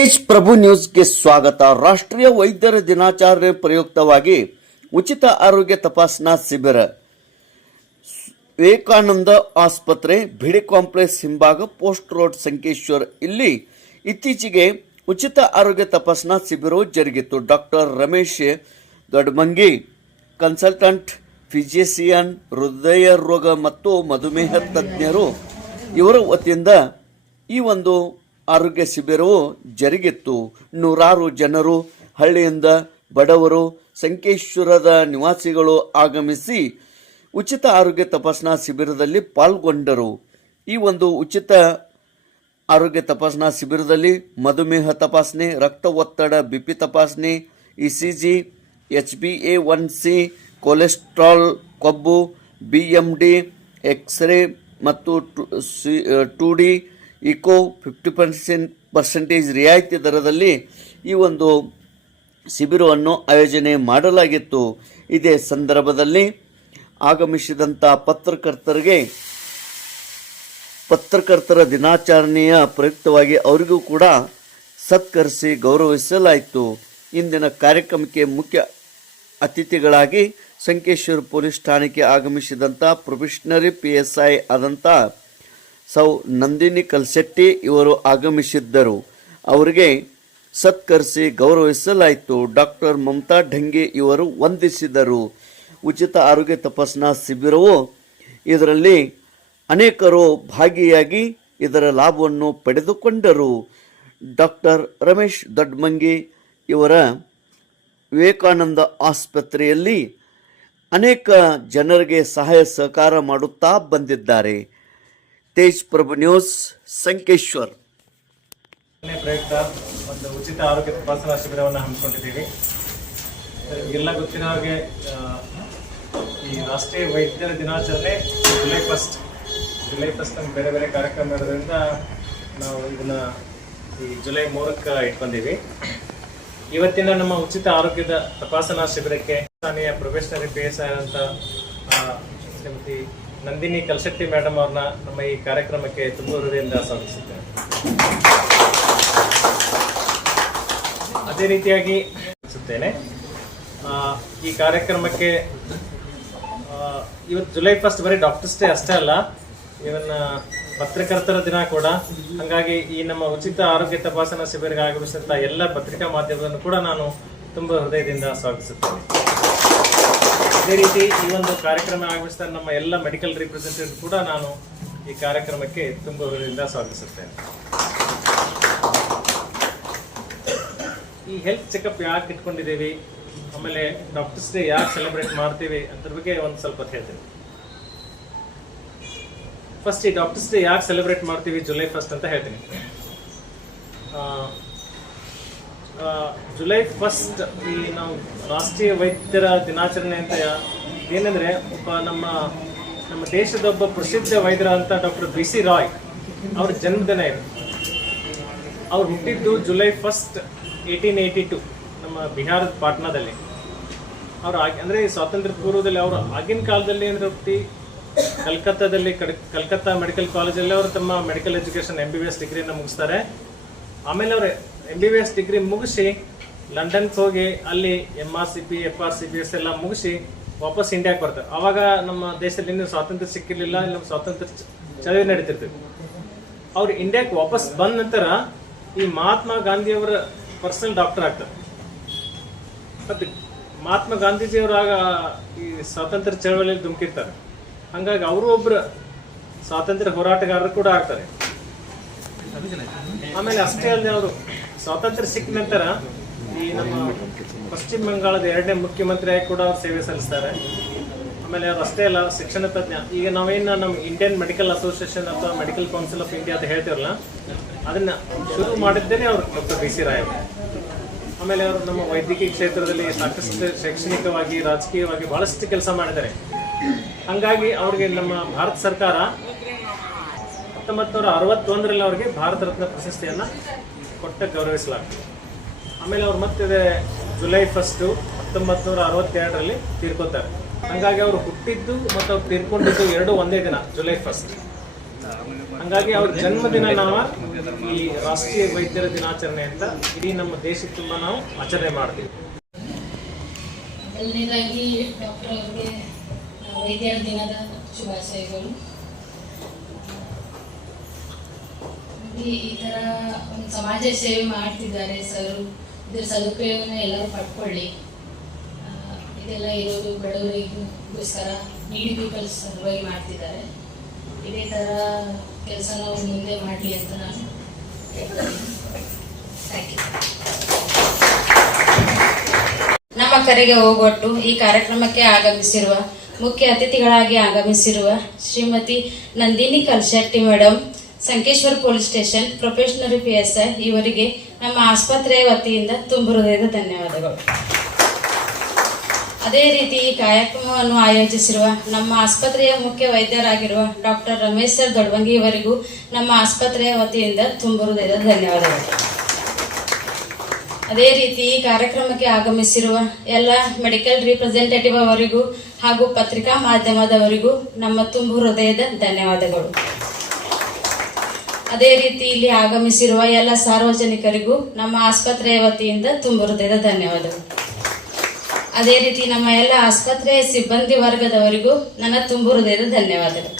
ತೇಜ್ ಪ್ರಭು ನ್ಯೂಸ್ಗೆ ಸ್ವಾಗತ. ರಾಷ್ಟ್ರೀಯ ವೈದ್ಯರ ದಿನಾಚರಣೆ ಪ್ರಯುಕ್ತವಾಗಿ ಉಚಿತ ಆರೋಗ್ಯ ತಪಾಸಣಾ ಶಿಬಿರ ವಿವೇಕಾನಂದ ಆಸ್ಪತ್ರೆ ಬಿಡಿ ಕಾಂಪ್ಲೆಕ್ಸ್ ಹಿಂಭಾಗ ಪೋಸ್ಟ್ ರೋಡ್ ಸಂಕೇಶ್ವರ್ ಇಲ್ಲಿ ಇತ್ತೀಚೆಗೆ ಉಚಿತ ಆರೋಗ್ಯ ತಪಾಸಣಾ ಶಿಬಿರವು ಜರುಗಿತು. ಡಾಕ್ಟರ್ ರಮೇಶ್ ದೊಡ್ಡಮಂಗಿ ಕನ್ಸಲ್ಟೆಂಟ್ ಫಿಜಿಷಿಯನ್, ಹೃದಯ ರೋಗ ಮತ್ತು ಮಧುಮೇಹ ತಜ್ಞರು ಇವರ ವತಿಯಿಂದ ಈ ಒಂದು ಆರೋಗ್ಯ ಶಿಬಿರವು ಜರುಗಿತ್ತು. ನೂರಾರು ಜನರು, ಹಳ್ಳಿಯಿಂದ ಬಡವರು, ಸಂಕೇಶ್ವರದ ನಿವಾಸಿಗಳು ಆಗಮಿಸಿ ಉಚಿತ ಆರೋಗ್ಯ ತಪಾಸಣಾ ಶಿಬಿರದಲ್ಲಿ ಪಾಲ್ಗೊಂಡರು. ಈ ಒಂದು ಉಚಿತ ಆರೋಗ್ಯ ತಪಾಸಣಾ ಶಿಬಿರದಲ್ಲಿ ಮಧುಮೇಹ ತಪಾಸಣೆ, ರಕ್ತ ಒತ್ತಡ, ಬಿಪಿ ತಪಾಸಣೆ, ಇಸಿಜಿ, HbA1c, ಕೊಲೆಸ್ಟ್ರಾಲ್, ಕೊಬ್ಬು, BMD, ಎಕ್ಸ್ರೇ ಮತ್ತು 2D ಇಕೋ 50% ರಿಯಾಯಿತಿ ದರದಲ್ಲಿ ಈ ಒಂದು ಶಿಬಿರವನ್ನು ಆಯೋಜನೆ ಮಾಡಲಾಗಿತ್ತು. ಇದೇ ಸಂದರ್ಭದಲ್ಲಿ ಆಗಮಿಸಿದಂಥ ಪತ್ರಕರ್ತರ ದಿನಾಚರಣೆಯ ಪ್ರಯುಕ್ತವಾಗಿ ಅವರಿಗೂ ಕೂಡ ಸತ್ಕರಿಸಿ ಗೌರವಿಸಲಾಯಿತು. ಇಂದಿನ ಕಾರ್ಯಕ್ರಮಕ್ಕೆ ಮುಖ್ಯ ಅತಿಥಿಗಳಾಗಿ ಸಂಕೇಶ್ವರ ಪೊಲೀಸ್ ಠಾಣೆಗೆ ಆಗಮಿಸಿದಂಥ ಪ್ರೊಬೇಷನರಿ PSI ಆದಂಥ ಸೌ ನಂದಿನಿ ಕಲ್ಶೆಟ್ಟಿ ಇವರು ಆಗಮಿಸಿದ್ದರು. ಅವರಿಗೆ ಸತ್ಕರಿಸಿ ಗೌರವಿಸಲಾಯಿತು. ಡಾಕ್ಟರ್ ಮಮತಾ ಢಂಗೆ ಇವರು ವಂದಿಸಿದರು. ಉಚಿತ ಆರೋಗ್ಯ ತಪಾಸಣಾ ಶಿಬಿರವು ಇದರಲ್ಲಿ ಅನೇಕರು ಭಾಗಿಯಾಗಿ ಇದರ ಲಾಭವನ್ನು ಪಡೆದುಕೊಂಡರು. ಡಾಕ್ಟರ್ ರಮೇಶ್ ದೊಡ್ಡಮಂಗಿ ಇವರ ವಿವೇಕಾನಂದ ಆಸ್ಪತ್ರೆಯಲ್ಲಿ ಅನೇಕ ಜನರಿಗೆ ಸಹಾಯ ಸಹಕಾರ ಮಾಡುತ್ತಾ ಬಂದಿದ್ದಾರೆ. ತೇಜ್ ಪ್ರಭು ನ್ಯೂಸ್, ಸಂಕೇಶ್ವರ್. ಪ್ರಯುಕ್ತ ಒಂದು ಉಚಿತ ಆರೋಗ್ಯ ತಪಾಸಣಾ ಶಿಬಿರವನ್ನು ಹಮ್ಮಿಕೊಂಡಿದ್ದೀವಿ. ಎಲ್ಲ ಗೊತ್ತಿರೋ ಹಾಗೆ ಈ ರಾಷ್ಟ್ರೀಯ ವೈದ್ಯರ ದಿನಾಚರಣೆ ಜುಲೈ ಫಸ್ಟ್ ನಮ್ಗೆ ಬೇರೆ ಬೇರೆ ಕಾರ್ಯಕ್ರಮ ಇರೋದ್ರಿಂದ ನಾವು ಇದನ್ನ ಈ ಜುಲೈ 3ಕ್ಕೆ ಇಟ್ಕೊಂಡಿವಿ. ಇವತ್ತಿನ ನಮ್ಮ ಉಚಿತ ಆರೋಗ್ಯದ ತಪಾಸಣಾ ಶಿಬಿರಕ್ಕೆ ಸ್ಥಾನೀಯ ಪ್ರೊಬೇಷನರಿ PSI ಅಂತ ಶ್ರೀಮತಿ ನಂದಿನಿ ಕಲ್ಶೆಟ್ಟಿ ಮೇಡಮ್ ಅವ್ರನ್ನ ನಮ್ಮ ಈ ಕಾರ್ಯಕ್ರಮಕ್ಕೆ ತುಂಬ ಹೃದಯದಿಂದ ಸ್ವಾಗತಿಸುತ್ತೇನೆ. ಅದೇ ರೀತಿಯಾಗಿ ಈ ಕಾರ್ಯಕ್ರಮಕ್ಕೆ ಇವತ್ತು ಜುಲೈ 1 ಬರೀ ಡಾಕ್ಟರ್ಸ್ ಡೇ ಅಷ್ಟೇ ಅಲ್ಲ, ಇವನ್ ಪತ್ರಕರ್ತರ ದಿನ ಕೂಡ. ಹಾಗಾಗಿ ಈ ನಮ್ಮ ಉಚಿತ ಆರೋಗ್ಯ ತಪಾಸಣಾ ಶಿಬಿರಕ್ಕೆ ಆಗಮಿಸಿದಂಥ ಎಲ್ಲ ಪತ್ರಿಕಾ ಮಾಧ್ಯಮವನ್ನು ಕೂಡ ನಾನು ತುಂಬ ಹೃದಯದಿಂದ ಸ್ವಾಗತಿಸುತ್ತೇನೆ. ಅದೇ ರೀತಿ ಈ ಒಂದು ಕಾರ್ಯಕ್ರಮ ಆಗಮಿಸಿದ ನಮ್ಮ ಎಲ್ಲ ಮೆಡಿಕಲ್ ರಿಪ್ರೆಸೆಂಟೇಟಿವ್ ಕೂಡ ನಾನು ಈ ಕಾರ್ಯಕ್ರಮಕ್ಕೆ ತುಂಬ ಹೃದಯದಿಂದ ಸ್ವಾಗತಿಸುತ್ತೇನೆ. ಈ ಹೆಲ್ತ್ ಚೆಕಪ್ ಯಾಕೆ ಇಟ್ಕೊಂಡಿದ್ದೀವಿ, ಆಮೇಲೆ ಡಾಕ್ಟರ್ಸ್ ಡೇ ಯಾಕೆ ಸೆಲೆಬ್ರೇಟ್ ಮಾಡ್ತೀವಿ ಅದ್ರ ಬಗ್ಗೆ ಒಂದು ಸ್ವಲ್ಪ ಹೇಳ್ತೀನಿ. ಫಸ್ಟ್ ಈ ಡಾಕ್ಟರ್ಸ್ ಡೇ ಯಾಕೆ ಸೆಲೆಬ್ರೇಟ್ ಮಾಡ್ತೀವಿ ಜುಲೈ 1 ಅಂತ ಹೇಳ್ತೀನಿ. ಜುಲೈ 1 ಈ ನಾವು ರಾಷ್ಟ್ರೀಯ ವೈದ್ಯರ ದಿನಾಚರಣೆ ಅಂತ ಏನಂದ್ರೆ ನಮ್ಮ ದೇಶದ ಒಬ್ಬ ಪ್ರಸಿದ್ಧ ವೈದ್ಯರ ಅಂತ ಡಾಕ್ಟರ್ BC ರಾಯ್ ಅವ್ರ ಜನ್ಮದಿನ ಇದೆ. ಅವ್ರು ಹುಟ್ಟಿದ್ದು ಜುಲೈ 1, 1882 ನಮ್ಮ ಬಿಹಾರದ ಪಾಟ್ನಾದಲ್ಲಿ. ಅವ್ರು ಅಂದರೆ ಸ್ವಾತಂತ್ರ್ಯ ಪೂರ್ವದಲ್ಲಿ ಅವರು ಆಗಿನ ಕಾಲದಲ್ಲಿ ಅಂದರೆ ಹುಟ್ಟಿ ಕಲ್ಕತ್ತಾ ಮೆಡಿಕಲ್ ಕಾಲೇಜಲ್ಲಿ ಅವರು ತಮ್ಮ ಮೆಡಿಕಲ್ ಎಜುಕೇಶನ್ MBBS ಡಿಗ್ರಿನ ಮುಗಿಸ್ತಾರೆ. ಆಮೇಲೆ ಅವರು MBBS ಡಿಗ್ರಿ ಮುಗಿಸಿ ಲಂಡನ್ಗೆ ಹೋಗಿ ಅಲ್ಲಿ MRCP FRCPS ಎಲ್ಲ ಮುಗಿಸಿ ವಾಪಸ್ ಇಂಡಿಯಾಕ್ಕೆ ಬರ್ತಾರೆ. ಆವಾಗ ನಮ್ಮ ದೇಶದಲ್ಲಿ ಇನ್ನೂ ಸ್ವಾತಂತ್ರ್ಯ ಸಿಕ್ಕಿರಲಿಲ್ಲ, ನಮ್ಮ ಸ್ವಾತಂತ್ರ್ಯ ಚಳವಳಿ ನಡೀತಿರ್ತೀವಿ. ಅವ್ರು ಇಂಡಿಯಾಕ್ಕೆ ವಾಪಸ್ ಬಂದ ನಂತರ ಈ ಮಹಾತ್ಮ ಗಾಂಧಿಯವರ ಪರ್ಸನಲ್ ಡಾಕ್ಟರ್ ಆಗ್ತಾರೆ. ಮತ್ತು ಮಹಾತ್ಮ ಗಾಂಧೀಜಿಯವರು ಆಗ ಈ ಸ್ವಾತಂತ್ರ್ಯ ಚಳವಳಿಯಲ್ಲಿ ಧುಮುಕಿರ್ತಾರೆ. ಹಾಗಾಗಿ ಅವರು ಒಬ್ಬರು ಸ್ವಾತಂತ್ರ್ಯ ಹೋರಾಟಗಾರರು ಕೂಡ ಆಗ್ತಾರೆ. ಆಮೇಲೆ ಅಷ್ಟೇ ಅಲ್ಲದೆ ಅವರು ಸ್ವಾತಂತ್ರ್ಯ ಸಿಕ್ಕ ನಂತರ ಈ ನಮ್ಮ ಪಶ್ಚಿಮ ಬಂಗಾಳದ 2ನೇ ಮುಖ್ಯಮಂತ್ರಿಯಾಗಿ ಕೂಡ ಅವ್ರು ಸೇವೆ ಸಲ್ಲಿಸ್ತಾರೆ. ಆಮೇಲೆ ಅವ್ರು ಅಷ್ಟೇ ಅಲ್ಲ, ಶಿಕ್ಷಣ ತಜ್ಞ. ಈಗ ನಾವೇನು ನಮ್ಮ ಇಂಡಿಯನ್ ಮೆಡಿಕಲ್ ಅಸೋಸಿಯೇಷನ್ ಅಥವಾ ಮೆಡಿಕಲ್ ಕೌನ್ಸಿಲ್ ಆಫ್ ಇಂಡಿಯಾ ಅಂತ ಹೇಳ್ತೀವಲ್ಲ, ಅದನ್ನ ಶುರು ಮಾಡಿದ್ದೇನೆ ಅವರು ಡಾಕ್ಟರ್ BC ರಾಯ್. ಆಮೇಲೆ ಅವರು ನಮ್ಮ ವೈದ್ಯಕೀಯ ಕ್ಷೇತ್ರದಲ್ಲಿ ಸಾಕಷ್ಟು ಶೈಕ್ಷಣಿಕವಾಗಿ, ರಾಜಕೀಯವಾಗಿ ಬಹಳಷ್ಟು ಕೆಲಸ ಮಾಡಿದ್ದಾರೆ. ಹಾಗಾಗಿ ಅವ್ರಿಗೆ ನಮ್ಮ ಭಾರತ ಸರ್ಕಾರ 1961ರಲ್ಲಿ ಅವರಿಗೆ ಭಾರತ ರತ್ನ ಪ್ರಶಸ್ತಿಯನ್ನು ಕೊಟ್ಟು ಗೌರವಿಸಲಾಗ್ತದೆ. ಆಮೇಲೆ ಅವ್ರು ಮತ್ತೆ ಜುಲೈ 1 1962ರಲ್ಲಿ ತೀರ್ಕೊತಾರೆ. ಹಾಗಾಗಿ ಅವರು ಹುಟ್ಟಿದ್ದು ಮತ್ತು ಅವ್ರು ತೀರ್ಕೊಂಡಿದ್ದು ಎರಡೂ ಒಂದೇ ದಿನ, ಜುಲೈ 1. ಹಂಗಾಗಿ ಅವ್ರ ಜನ್ಮದಿನ ನಾವು ಈ ರಾಷ್ಟ್ರೀಯ ವೈದ್ಯರ ದಿನಾಚರಣೆ ಅಂತ ಇಡೀ ನಮ್ಮ ದೇಶದ ತುಂಬ ನಾವು ಆಚರಣೆ ಮಾಡ್ತೀವಿ. ಮೊದಲನೇದಾಗಿ ಡಾಕ್ಟರ್ ಅವರಿಗೆ ವೈದ್ಯರ ದಿನದ ಶುಭಾಶಯಗಳು. ಈ ಥರ ಒಂದು ಸಮಾಜ ಸೇವೆ ಮಾಡ್ತಿದ್ದಾರೆ ಸರ್, ಇದರ ಸದುಪಯೋಗನ ಎಲ್ಲರೂ ಪಡ್ಕೊಳ್ಳಿ. ಇದೆಲ್ಲ ಇರೋದು ಬಡವರಿಗೋಸ್ಕರ, ನೀಡಿ ಪೀಪಲ್ಸ್ ಸಲುವಾಗಿ ಮಾಡ್ತಿದ್ದಾರೆ. ಇದೇ ಥರ ಕೆಲಸ ನಾವು ಮುಂದೆ ಮಾಡಲಿ ಅಂತ ನಾನು ಥ್ಯಾಂಕ್ ಯು. ನಮ್ಮ ಕರೆಗೆ ಹೋಗೊಟ್ಟು ಈ ಕಾರ್ಯಕ್ರಮಕ್ಕೆ ಆಗಮಿಸಿರುವ ಮುಖ್ಯ ಅತಿಥಿಗಳಾಗಿ ಆಗಮಿಸಿರುವ Shrimati Nandini Kalshetti madam, Sankeshwar police station ಪ್ರೊಫೆಷನರಿ PSI ಇವರಿಗೆ ನಮ್ಮ ಆಸ್ಪತ್ರೆಯ ವತಿಯಿಂದ ತುಂಬು ಹೃದಯದ ಧನ್ಯವಾದಗಳು. ಅದೇ ರೀತಿ ಈ ಕಾರ್ಯಕ್ರಮವನ್ನು ಆಯೋಜಿಸಿರುವ ನಮ್ಮ ಆಸ್ಪತ್ರೆಯ ಮುಖ್ಯ ವೈದ್ಯರಾಗಿರುವ ಡಾಕ್ಟರ್ ರಮೇಶ್ ಸರ್ ದೊಡ್ವಂಗಿ ಇವರಿಗೂ ನಮ್ಮ ಆಸ್ಪತ್ರೆಯ ವತಿಯಿಂದ ತುಂಬು ಹೃದಯದ ಧನ್ಯವಾದಗಳು. ಅದೇ ರೀತಿ ಈ ಕಾರ್ಯಕ್ರಮಕ್ಕೆ ಆಗಮಿಸಿರುವ ಎಲ್ಲ ಮೆಡಿಕಲ್ ರಿಪ್ರೆಸೆಂಟೇಟಿವ್ ಅವರಿಗೂ ಹಾಗೂ ಪತ್ರಿಕಾ ಮಾಧ್ಯಮದವರಿಗೂ ನಮ್ಮ ತುಂಬು ಹೃದಯದ ಧನ್ಯವಾದಗಳು. ಅದೇ ರೀತಿ ಇಲ್ಲಿ ಆಗಮಿಸಿರುವ ಎಲ್ಲ ಸಾರ್ವಜನಿಕರಿಗೂ ನಮ್ಮ ಆಸ್ಪತ್ರೆಯ ವತಿಯಿಂದ ತುಂಬು ಹೃದಯದ ಧನ್ಯವಾದಗಳು. ಅದೇ ರೀತಿ ನಮ್ಮ ಎಲ್ಲ ಆಸ್ಪತ್ರೆಯ ಸಿಬ್ಬಂದಿ ವರ್ಗದವರಿಗೂ ನನ್ನ ತುಂಬು ಹೃದಯದ ಧನ್ಯವಾದಗಳು.